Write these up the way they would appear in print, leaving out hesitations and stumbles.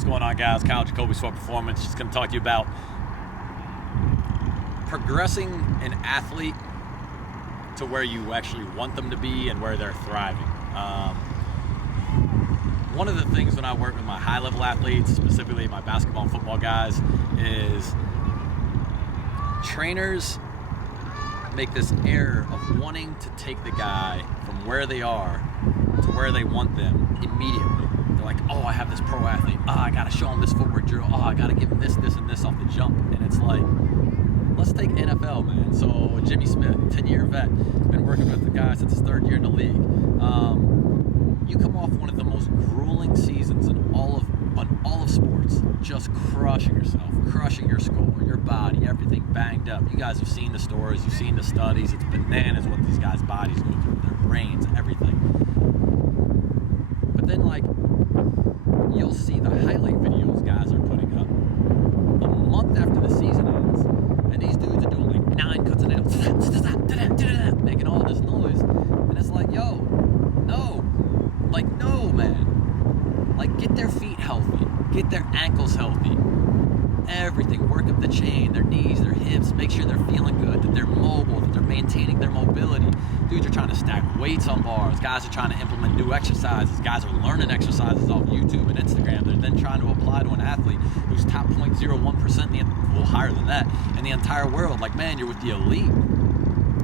What's going on, guys? Jakobe for Performance. Just going to talk to you about progressing an athlete to where you actually want them to be and where they're thriving. One of the things when I work with my high-level athletes, specifically my basketball and football guys, is trainers make this error of wanting to take the guy from where they are to where they want them immediately. They're like, oh, I have this pro athlete. Oh, I got to show him this footwork drill. Oh, I got to give him this, and this off the jump. And it's like, let's take NFL, man. So Jimmy Smith, 10-year vet, been working with the guy since his third year in the league. You come off one of the most grueling seasons in all of sports, just crushing yourself, crushing your skull, your body, everything banged up. You guys have seen the stories, you've seen the studies. It's bananas what these guys' bodies go through, their brains, everything. But then, like, you'll see the highlight videos guys are putting up a month after the season ends, and these dudes are doing like 9 cuts and nails, making all this noise, and it's like, yo, no, man, like, get their feet healthy, get their ankles healthy, everything, work up the chain, their knees, their hips, make sure they're feeling good, that they're mobile, that they're maintaining their mobility. Dudes are trying to stack weights on bars, guys are trying to implement new exercises, guys are learning exercises off YouTube and Instagram, they're then trying to apply to an athlete who's top 0.01%, well, higher than that, in the entire world. Like, man, you're with the elite.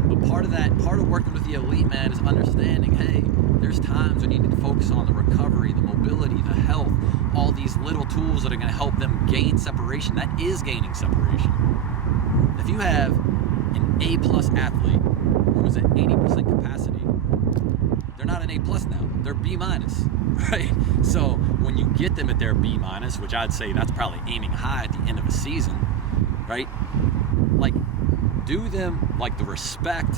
But part of working with the elite, man, is understanding, hey, there's times when you need to focus on the recovery, the mobility, the health, all these little tools that are going to help them gain separation. That is gaining separation. If you have an A-plus athlete who is at 80% capacity, they're not an A-plus now. They're B-minus, right? So when you get them at their B-minus, which I'd say that's probably aiming high at the end of a season, right? Like, do them like the respect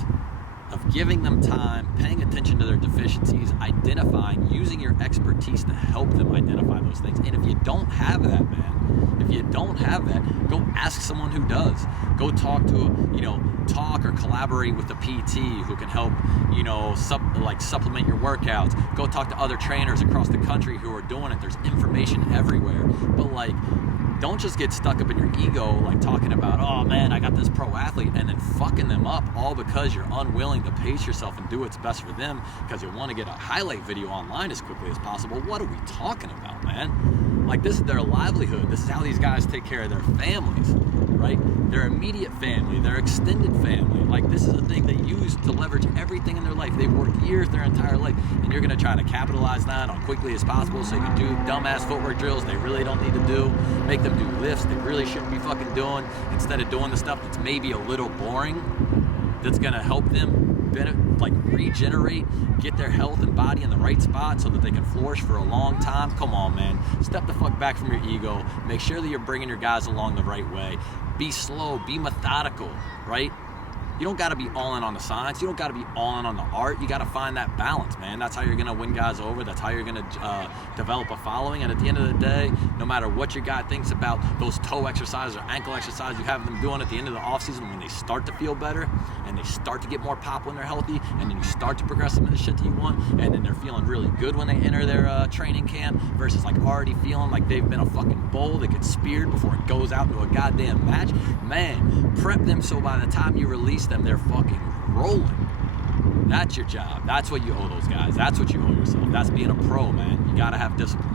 of giving them time, paying attention to their deficiencies, identifying, using your expertise to help them identify those things. And if you don't have that, man, if you don't have that, go ask someone who does. Go talk to talk or collaborate with a PT who can help, supplement your workouts. Go talk to other trainers across the country who are doing it. There's information everywhere. But, like, don't just get stuck up in your ego, like talking about, oh man, I got this pro athlete, and then fucking them up all because you're unwilling to pace yourself and do what's best for them because you want to get a highlight video online as quickly as possible. What are we talking about, man? Like, this is their livelihood. This is how these guys take care of their families, right? Their immediate family, their extended family. Like, this is a thing they use to leverage everything in their life. They've worked years, their entire life, and you're going to try to capitalize that on quickly as possible so you can do dumbass footwork drills they really don't need to do, make them do lifts they really shouldn't be fucking doing, instead of doing the stuff that's maybe a little boring, that's going to help them regenerate, get their health and body in the right spot so that they can flourish for a long time. Come on, man. Step the fuck back from your ego. Make sure that you're bringing your guys along the right way. Be slow. Be methodical, right? You don't got to be all in on the science. You don't got to be all in on the art. You got to find that balance, man. That's how you're going to win guys over. That's how you're going to develop a following. And at the end of the day, no matter what your guy thinks about those toe exercises or ankle exercises you have them doing at the end of the offseason, when they start to feel better and they start to get more pop when they're healthy, and then you start to progress them into shit that you want, and then they're feeling really good when they enter their training camp versus like already feeling like they've been a fucking bull that gets speared before it goes out into a goddamn match. Man, prep them so by the time you release them, they're fucking rolling. That's your job. That's what you owe those guys. That's what you owe yourself. That's being a pro, man. You gotta have discipline.